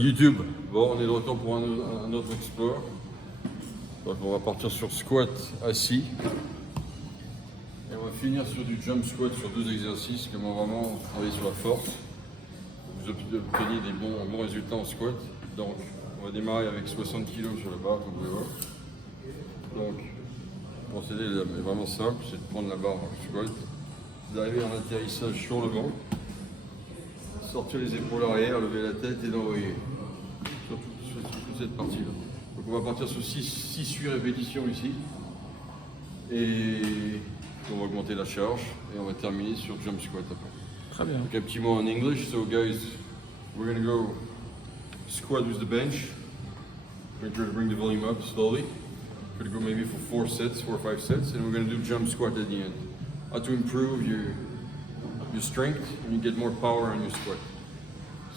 YouTube. Bon, on est de retour pour un autre explore. Donc on va partir sur squat assis. Et on va finir sur du jump squat sur 2 exercices qui vont vraiment travailler sur la force. Vous obteniez des bons résultats en squat. Donc on va démarrer avec 60 kg sur la barre, comme vous pouvez voir. Donc le procédé est vraiment simple, c'est de prendre la barre en squat, d'arriver en atterrissage sur le banc, sortir les épaules arrière, lever la tête et d'envoyer sur toute cette partie-là. Donc on va partir sur 6-8 répétitions ici. Et on va augmenter la charge et on va terminer sur jump squat après. Très bien. Donc un petit mot en English. So guys, we're gonna go squat with the bench. We're going to bring the volume up slowly. We're gonna go maybe for 4 or 5 sets, and we're gonna do jump squat at the end. How to improve your strength and you get more power on your squat.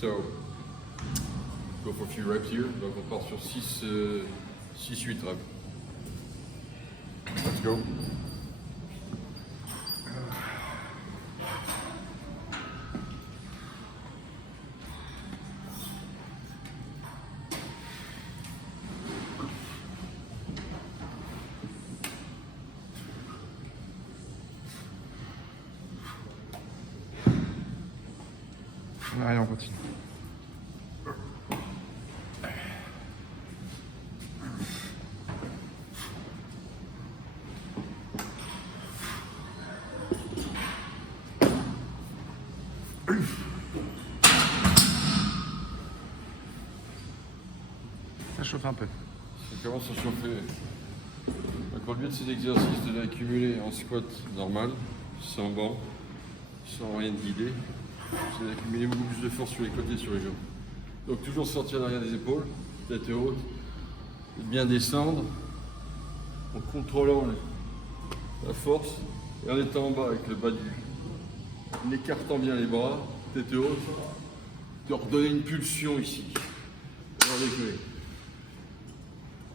So go for a few reps here. Donc on part sur 6-8 reps. Let's go. Allez, on continue. Ça chauffe un peu. Ça commence à chauffer. Donc, le but de ces exercices, c'est d'accumuler en squat normal, sans banc, sans rien de guidé. C'est d'accumuler beaucoup plus de force sur les côtés et sur les jambes. Donc toujours sortir derrière des épaules, tête haute, bien descendre en contrôlant la force et en étant en bas avec le bas en écartant bien les bras, tête haute, de redonner une pulsion ici.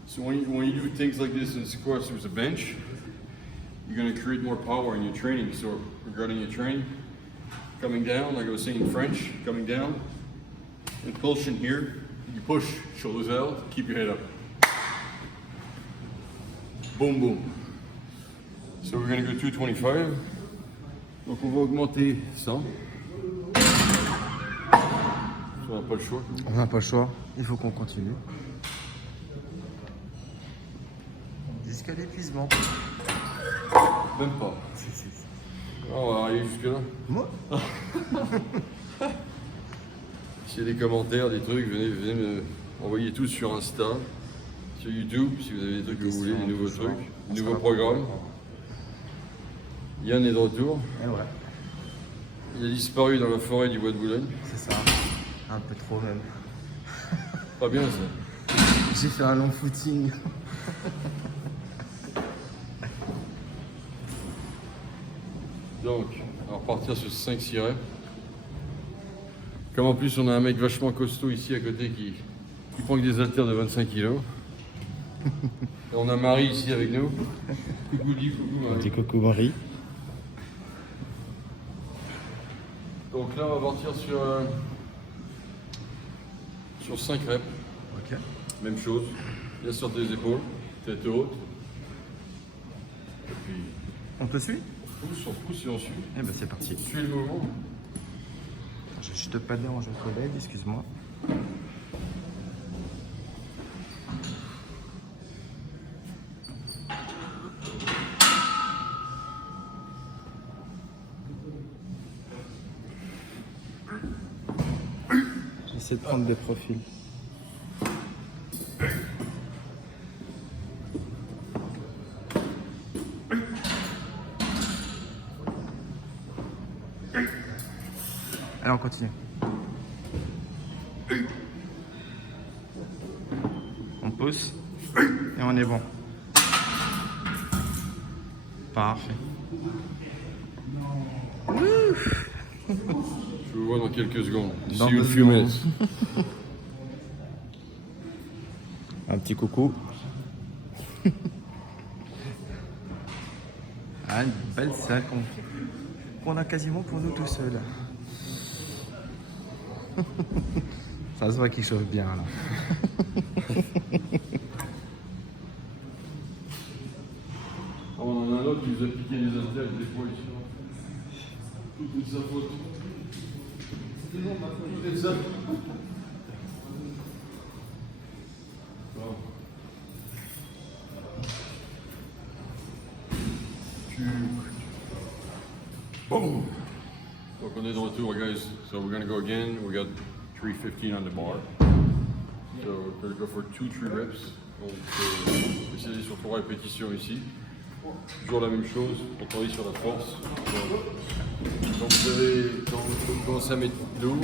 So when you do things like this in squats with a bench, you're going to create more power in your training. So regarding your training, coming down, like I was saying in French, coming down, impulsion here, you push, shoulders out, keep your head up. Boom, boom. So we're gonna go 225. Donc on va augmenter ça. On n'a pas le choix. On n'a pas le choix, il faut qu'on continue. Jusqu'à l'épuisement. Même pas. On va arriver jusque là. Moi S'il y a des commentaires, des trucs, venez me envoyer tout sur Insta, sur YouTube, si vous avez des trucs que vous voulez, des nouveaux trucs, des nouveaux programmes. Yann est de retour. Et ouais, Il a disparu dans la forêt du Bois de Boulogne. c'est ça. Un peu trop même. Pas bien ça. J'ai fait un long footing. Donc, on va repartir sur 5-6 reps. Comme en plus on a un mec vachement costaud ici à côté qui prend que des haltères de 25 kg. Et on a Marie ici avec nous. Coucou Guy, coucou Marie. Petit coucou Marie. Donc là on va partir sur 5 reps. Ok. Même chose. Bien sortir les épaules, tête haute. Et puis On te suit? on pousse et on suit. Eh ben c'est parti. Suis le mouvement. Je te pas déranger collègue, excuse-moi. J'essaie de prendre des profils. Allez, on continue. On pousse et on est bon. Parfait. Je vous vois dans quelques secondes. Dans See you in a 2 few secondes. minutes. Un petit coucou. Ah, une belle salle qu'on a quasiment pour nous tout seuls. Ça se voit qu'il chauffe bien là. On en a un autre qui nous a piqué les haltères des fois ici. Tout est de sa faute. C'est ça. Bon. Boom! Donc on est de retour, guys. So we're gonna go again. We got 315 on the bar. So we're gonna go for 2-3 reps. Donc essayer sur 3 répétitions ici. Toujours la même chose, on travaille sur la force. Donc quand vous commencez à mettre lourd,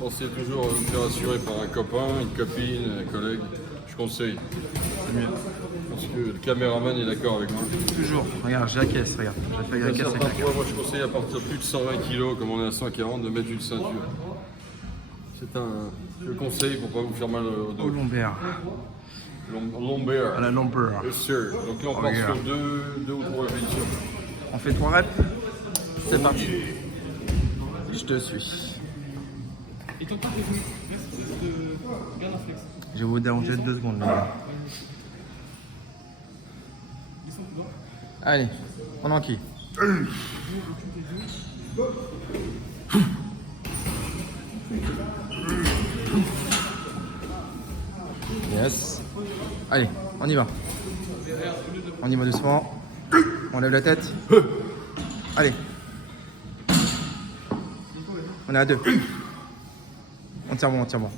pensez toujours à vous faire assurer par un copain, une copine, un collègue. Je conseille. C'est mieux. Parce que le caméraman est d'accord avec moi. Toujours. Regarde, j'acquiesce, regarde. J'ai fait la caisse avec la caisse. Moi je conseille à partir de plus de 120 kg, comme on est à 140, de mettre une ceinture. C'est un conseil pour pas vous faire mal au Au dos. lombaire. Lombaire. À la lombaire. Yes, sir. Donc là on part sur deux ou trois répétitions. On fait 3 reps. C'est parti. Je te suis. Et ton temps, reste garde un flex. Je vais vous déranger 2 secondes, les gars. Allez, on enquille. Yes. Allez, on y va. On y va doucement. On lève la tête. Allez. On est à 2. On tire bon, on tire bon.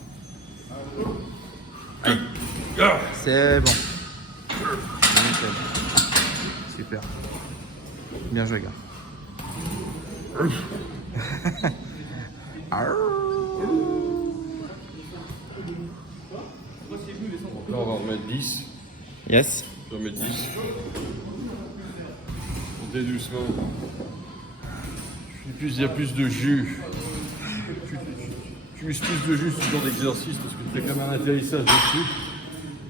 Allez. C'est bon. Nickel. Super. Bien joué, gars. Là on va remettre 10. Yes. Je vais remettre 10. Montez doucement. Il y a plus de jus. Tu uses plus de jus ce genre d'exercice parce que tu fais comme un atterrissage dessus.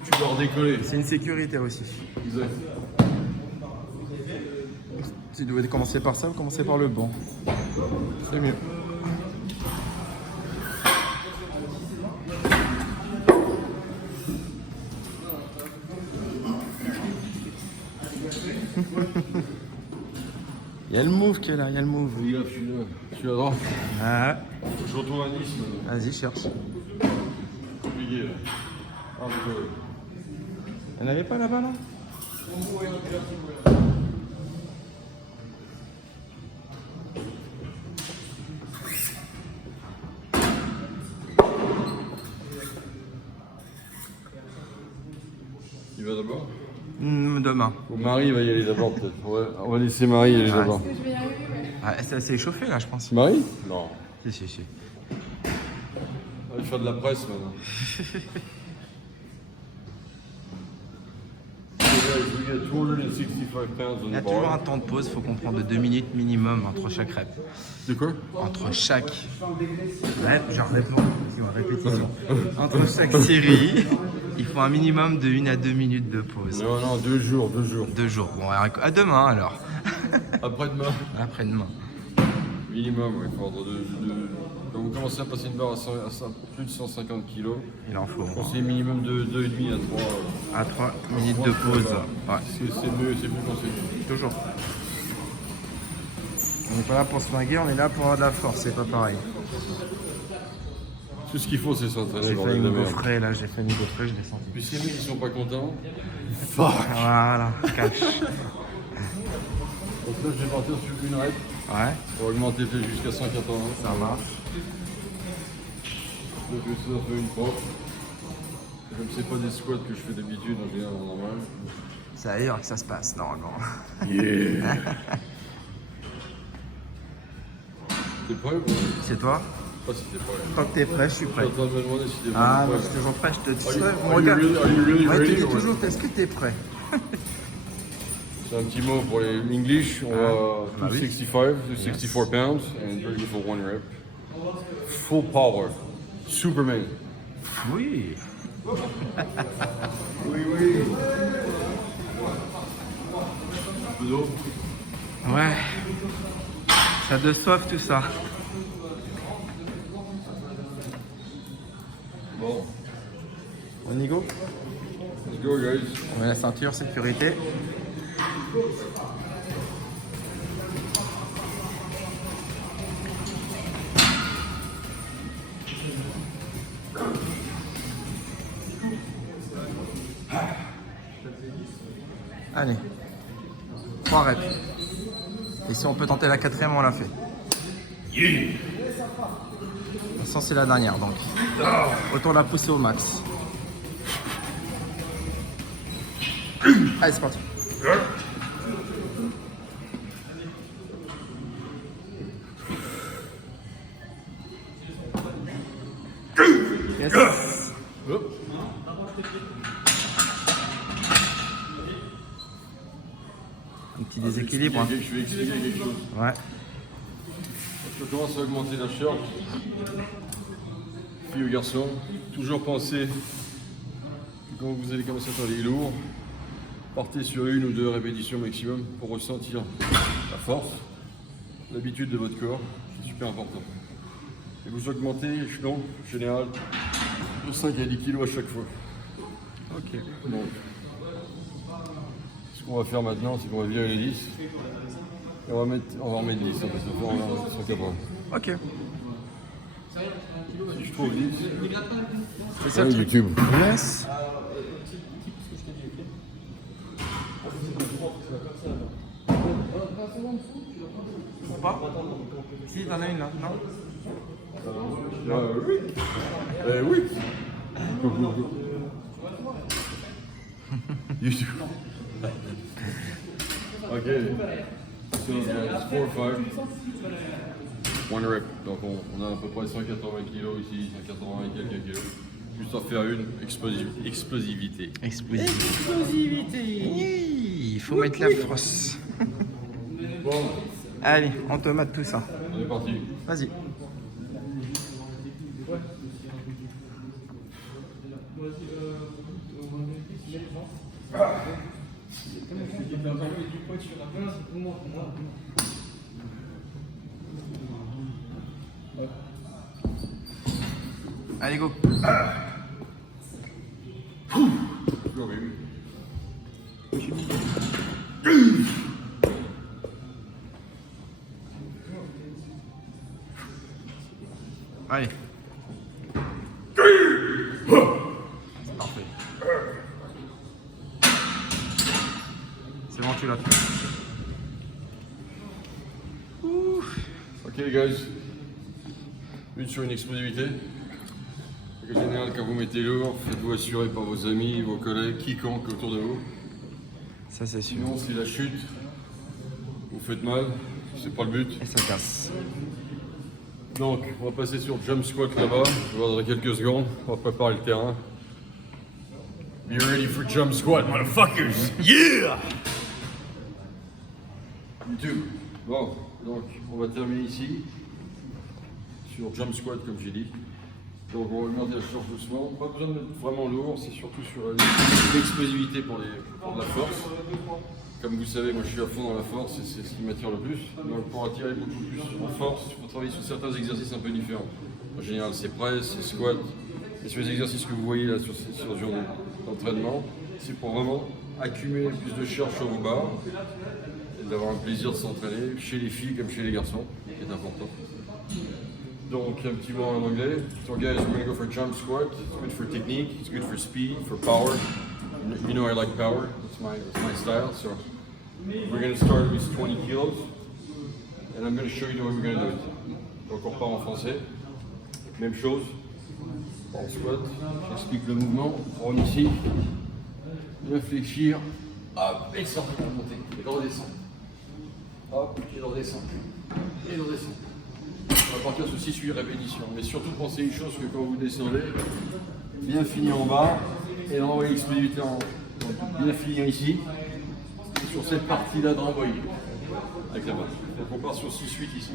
Tu dois redécoller. C'est une sécurité aussi. Exact. Tu dois commencer par ça ou commencer par le banc. C'est mieux. Il y a le move qui est là, il y a le move. Fais gaffe, je suis à droite. Ah, Je retourne à Nice maintenant. vas-y, cherche. Compliqué là. Ah, d'accord. Il n'y en avait pas là-bas là? Il va d'abord? Demain. Marie va y aller d'abord peut-être. On va laisser Marie y aller d'abord. Ah, ça s'est échauffé là, je pense. Marie? Non. Si. On va faire de la presse maintenant. We get 265 pounds on Il y a the toujours un bar. temps de pause, il faut qu'on prenne de 2 minutes minimum entre chaque rep. De quoi? Entre chaque rep, genre répétition. Entre chaque série, il faut un minimum de 1 à 2 minutes de pause. Non, 2 jours. 2 jours. Bon, à demain alors. Après-demain. Après-demain. Minimum, oui. Quand vous commencez à passer une barre à plus de 150 kg, Il en faut. je conseille minimum de 2,5 à 3. À 3 minutes de pause. Ouais, C'est mieux, c'est plus conseillé. toujours. On n'est pas là pour se flinguer, on est là pour avoir de la force, c'est pas pareil. Tout ce qu'il faut, c'est s'entraîner. J'ai bordel fait de une merde. gaufrée là, j'ai fait une gaufrée, je l'ai senti. Puis si les mecs ils sont pas contents, Voilà, cache. donc là je vais partir sur une rep Ouais, pour augmenter peut-être jusqu'à 180. ça marche. Donc je vais faire une pompe. Comme c'est pas des squats que je fais d'habitude en général en normal. C'est ailleurs que ça se passe normalement. Yeah. T'es prêt ou C'est toi? pas si t'es prêt? Tant que t'es prêt, je suis Je prêt. suis en train de me demander si t'es Ah, vraiment moi je prêt. suis toujours prêt, je te dis. Are you Regarde. really Ouais, tu ready dis or what? toujours, est-ce que t'es prêt? C'est un petit mot pour les English. On va bah oui. 264 pounds and ready for one rep. Full power. Superman. Oui. Oui. Un peu d'eau. Ouais. Ça a de soif tout ça. Bon, On y go? let's go guys. On met la ceinture, sécurité. Allez, 3 reps. Et si on peut tenter la 4e, on l'a fait. De toute façon, c'est la dernière, donc autant la pousser au max. Allez, c'est parti. Yes. Hop. Un petit déséquilibre. Hein. Je vais expliquer quelque chose. Ouais. Je commence à augmenter la charge. Filles ou garçons, toujours pensez que quand vous allez commencer à travailler lourd, partez sur 1 ou 2 répétitions maximum pour ressentir la force, l'habitude de votre corps, c'est super important. Et vous augmentez l'échelon général de 5 à 10 kg à chaque fois. Ok. Donc, ce qu'on va faire maintenant, c'est qu'on va virer les 10. Et on va en mettre 10, parce que on va 180. Ok. Si je trouve 10, C'est ça le truc. YouTube. Yes. Faut pas? Si, t'en as une là, non? Oui. Oui. YouTube. Ok. So, it's 4 or 5. 1 rep. Donc on a à peu près 180 kg ici, 180 et quelques kilos. Juste en faire une explosivité. Explosivité. Il faut mettre la force. Bon, Allez, on te mate tout ça. on est parti. Vas-y. Allez, go. Go, baby. Allez. C'est parfait. C'est bon, tu l'as fait. Ok, guys. Une sur une explosivité. En général, quand vous mettez lourd, faites-vous assurer par vos amis, vos collègues, quiconque autour de vous. Ça, c'est sûr. Sinon, si la chute, vous faites mal, c'est pas le but. Et ça casse. Donc, on va passer sur jump squat là-bas. Je vais voir dans quelques secondes. On va préparer le terrain. Be ready for jump squat, motherfuckers! Yeah! YouTube. Bon, donc, on va terminer ici. Sur jump squat, comme j'ai dit. Donc, on va augmenter la charge doucement. Pas besoin de mettre vraiment lourd, c'est surtout sur l'explosivité pour de la force. Comme vous savez, moi je suis à fond dans la force et c'est ce qui m'attire le plus. Donc pour attirer beaucoup plus en force, il faut travailler sur certains exercices un peu différents. En général, c'est presse, c'est squat. Et sur les exercices que vous voyez là sur ce genre d'entraînement, c'est pour vraiment accumuler plus de charge sur vos barres et d'avoir un plaisir de s'entraîner chez les filles comme chez les garçons, qui est important. Donc un petit mot en anglais. So guys, we're going to go for jump squat. It's good for technique, it's good for speed, for power. You know I like power, that's my style. So we're going to start with 20 kilos. And I'm going to show you the way we're going to do it. Donc on repart en français. Même chose. En squat, j'explique le mouvement. On prend ici. Bien fléchir. Hop, et sortir, monter. Et redescendre. Hop, et redescendre. Et redescendre. On va partir sur 6-8 répétitions. Mais surtout pensez une chose, que quand vous descendez, bien finir en bas et renvoyer l'explosivité en bien finir ici, sur cette partie-là de renvoyer avec la barre. Donc on part sur 6-8 ici.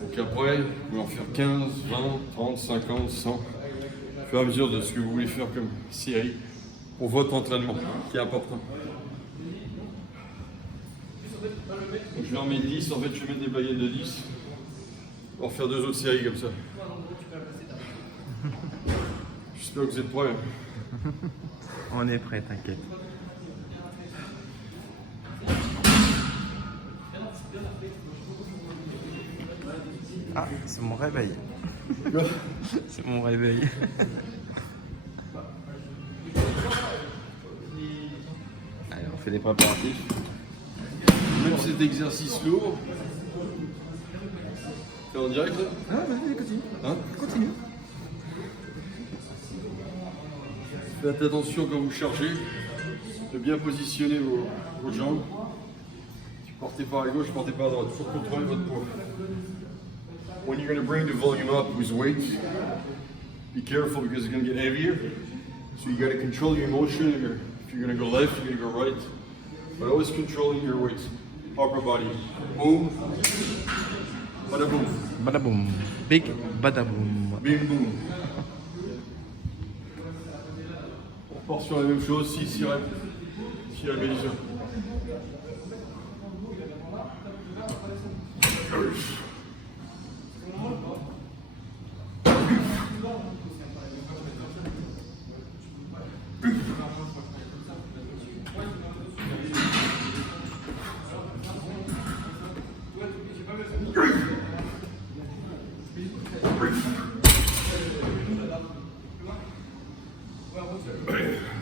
Donc après, vous pouvez en faire 15, 20, 30, 50, 100, au fur et à mesure de ce que vous voulez faire comme série pour votre entraînement, qui est important. Donc je vais en mettre 10, en fait je vais mettre des baguettes de 10 pour faire 2 autres séries comme ça. J'espère que vous êtes prêts. On est prêt, t'inquiète. Ah, c'est mon réveil. C'est mon réveil. Allez, on fait des préparatifs. Même cet exercice lourd. C'est en direct là? Ah, vas-y, continue. Hein? Continue. Faites attention quand vous chargez de bien positionner vos jambes. Si vous portez par la gauche, portez par la droite. Il faut contrôler votre poids. When you're going to bring the volume up with weight, be careful because it's going to get heavier. So you got to control your motion. If you're going to go left, you're going to go right. But always controlling your weight. Upper body. Boom. Bada boom. Badaboum. Big badaboum. Bim boom. On repart sur la même chose, 6 reps. 6 répétitions.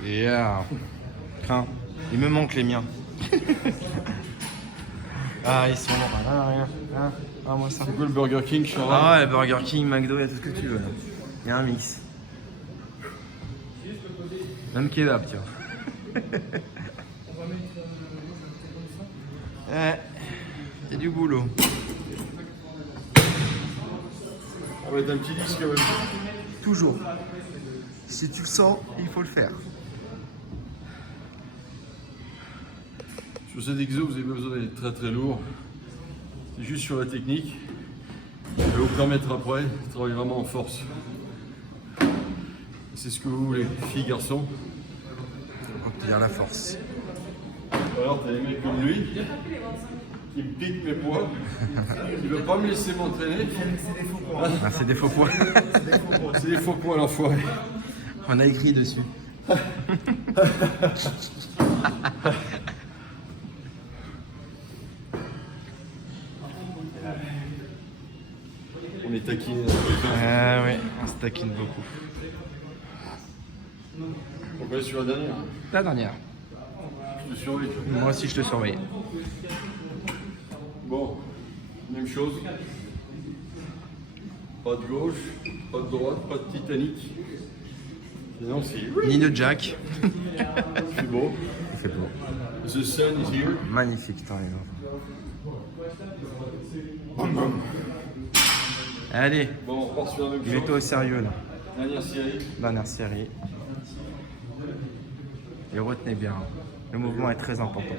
Yeah. Crains. Il me manque les miens. Ah, ils sont morts. Ah, rien. Ah, moi ça. C'est quoi le Burger King, Charles? Ah ouais, Burger King, McDo, il y a tout ce que tu veux. Là. Il y a un mix. Même kebab, tu vois. Ouais, c'est du boulot. On va mettre un petit disque quand même. Toujours. Si tu le sens, il faut le faire. Sur cet exo, vous n'avez pas besoin d'être très très lourd. C'est juste sur la technique. Je vais vous permettre après de travailler vraiment en force. C'est ce que vous voulez, filles, garçons. Obtenir la force. Alors, t'as des mecs comme lui qui me piquent mes poids. Il ne veut pas me laisser m'entraîner. Ah, c'est des faux poids. C'est des faux poids à l'enfoiré. On a écrit dessus. On est taquiné. Ah oui, on se taquine beaucoup. On va aller sur la dernière. La dernière. Je te surveille. Moi aussi, je te surveille. Bon, même chose. Pas de gauche, pas de droite, pas de Titanic. Sinon, c'est Ni de Jack. c'est beau. Il fait beau. The sun is here. Magnifique, t'en es. Allez, Bon, on repart sur la même mets-toi chose. au sérieux là. Dernière série. Dernière série. Et retenez bien, le mouvement est très important.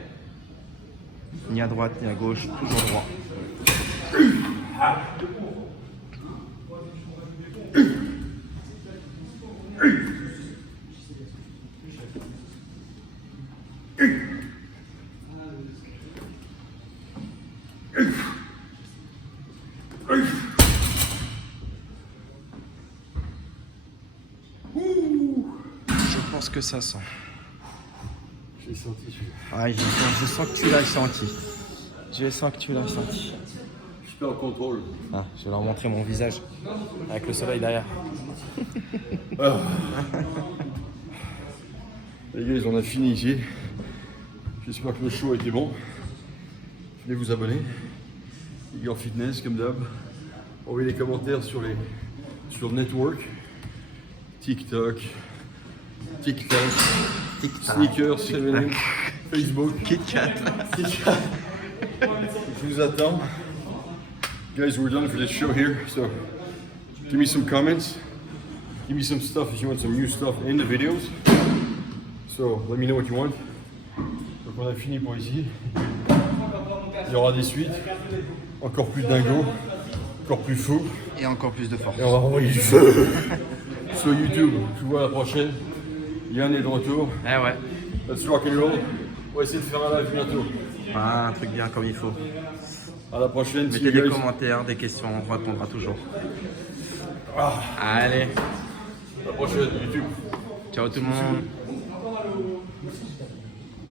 Ni à droite, ni à gauche, toujours droit. Je pense que ça sent. J'ai senti celui-là. Ah, je sens que tu l'as senti. Je sens que tu l'as senti. Je perds le contrôle. Ah, je vais leur montrer mon visage avec le soleil derrière. Ah. Les gars, on a fini ici. J'espère que le show a été bon. Venez vous abonner. Igor Fitness, comme d'hab. Envoyez des commentaires sur le network. TikTok, Sneakers, 7 Facebook. KitKat. Je vous attends. Guys, we're done for this show here. So give me some comments. Give me some stuff if you want some new stuff in the videos. So let me know what you want. Donc on a fini pour ici. Il y aura des suites. Encore plus de dingo. encore plus fou. Et encore plus de force. Et on va renvoyer du feu sur YouTube. Je vous vois à la prochaine. Yann est de retour. Eh ouais. Let's rock and roll. On va essayer de faire un live bientôt. Ah, un truc bien comme il faut. À la prochaine. see Mettez you des guys. commentaires, des questions, on répondra toujours. Ah, Allez, à la prochaine YouTube. ciao tout le monde.